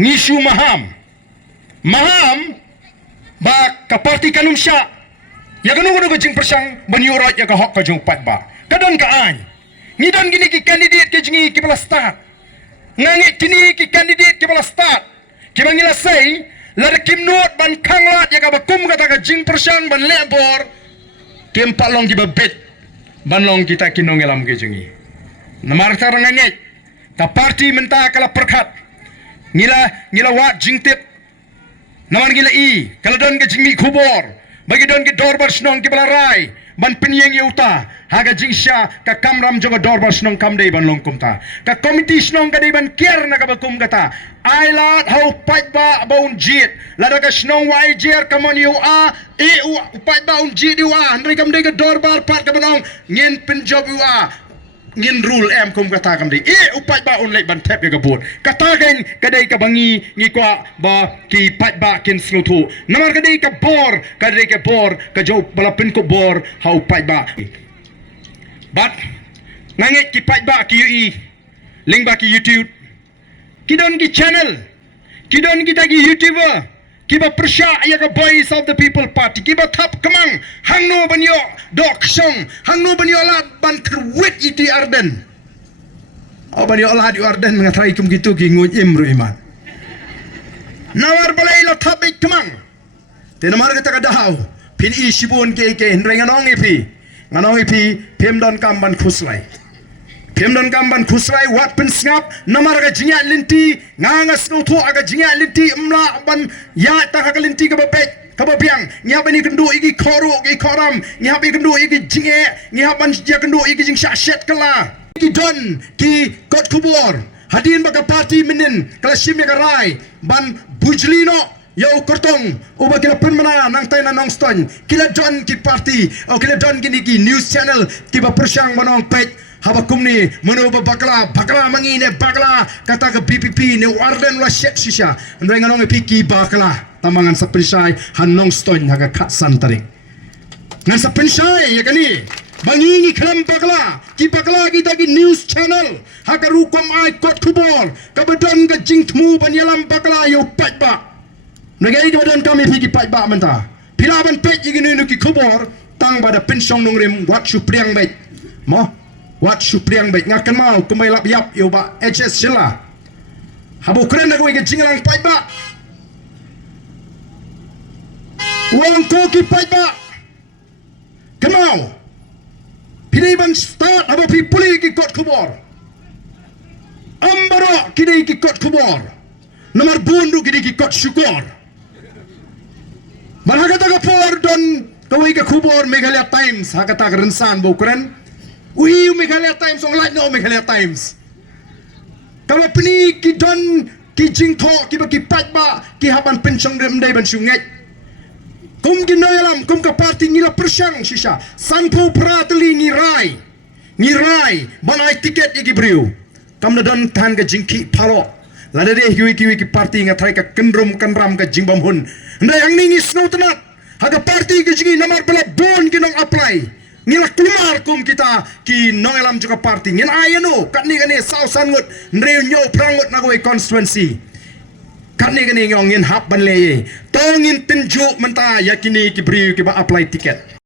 ngishu maham ba ka parti kanum sya ya kanu kanu jing persang banyurat ya ka hok ka jung pat ba kadon ka an ngidon gini ki kandidat ke jingi ki belastat ngangit kini ki kandidat ki belastat ki bangila sei la kim not ban kanglat ya ka bakum kata ka jing persang ban lebor kim palong ki babet ban long kita kinong elam ke jingi namar tarangangit ka parti menta kala perkat ngila wat jingtip naman gila kalau don ke jingmi kubor bagi don ke dorbar snong ke balarai ban penyeng yuta haga jingsha ka kamram joga dorbar snong kamdei ban longkum ta ka komiti snong ka dei ban kier na ka bakum kata ailat hau pat ba baun jit lada ka snong wai jer kamon yu a pat ba un jit yu a ndai kamdei ka dorbar pat ka banong ngin penjob yu a ngin rule em kum kata kam dei upat ba on lek ban tep ya kabut kata kan kadai ka bangi ngi kwa ba ki pat ba kin slutu namar kadai ka bor ka jo bala pin ko bor ha upat ba bat nangit ki pat ba ki ui link ba ki youtube kidon ki channel kidon kita ki youtuber kiba persya ya ka voice of the people party kiba thap kamang hangno banyo dok song hangno banyo lat ban terwit iti Ardent banyo lat yu Ardent ngatrai kum gitu ki nguj imru iman nawar balai la thap ik kamang tenamar kata kadahau pin i sibun ke ndrai nganong ipi pem don kam ban khuslai Pemdan kamban khusrai wat pen snap namar ga jinga linti ngangas no tho aga jinga linti mla ban ya ta ka linti ka bapet ka bapiang nya bani kendu igi khoru gi khoram nya bi kendu igi jinge nya ban dia kendu igi jing shat kala ki don ki Kotkhubor hadin baka parti minin kala shim ya rai ban bujlino yo kortong uba kila penmana nang tay na nong ston kila don ki parti o kila don gini ki news channel ki ba persyang manong pet habakum ni menu bakla mangi ne bakla kata ke BPP ne Ardent la shet shisha ndai nganong piki bakla tamangan sa pensai hanong ston haga khat santaring ngan sa pensai ya kani bangi klam bakla ki kita ki news channel haga rukom ai Kotkhubor kabadon ga jingtmu banyalam bakla yo patba nagai kabadon kami piki patba menta pilaban pet igini nu ki khubor tang bada pensong nongrim wat su priang bet mo wat supriang baik ngakan mau kumai lap yap yo ba HS Shylla habu keren aku ke jingalang pai ba wong ko ki pai ba Kynmaw pilih ban start habu pi puli ki Kotkhubor ambaro kini ki Kotkhubor nomor bundu kini ki Kotshukor manhaga taga por don kawai ke Khubor Meghalaya Times hakata rensan bu keren Uhi Meghalaya Times ong light no Meghalaya Times. Kalau peni ki don ki jingtho ki ba ki patba ki haban pensyong dem dai ban sungai. Kum ki noyalam kum ka parti ngila persyang shisha. Sanpo prateli ngirai banai tiket iki briu. Kam na don tan ka jingki palo. Lada de ki parti ngatrai ka kanram ka jingbam hun. Ndai ang ningi snow tenat. Haga parti ki jingi namar bala bon ki nong apply. Nila keluar kum kita ki noelam juga parti ngin ayano katni kani sau sangut nreu nyo prangut nagoi constituency katni kani ngin hap ban leye tongin tinjuk menta yakini ki briu ki ba apply tiket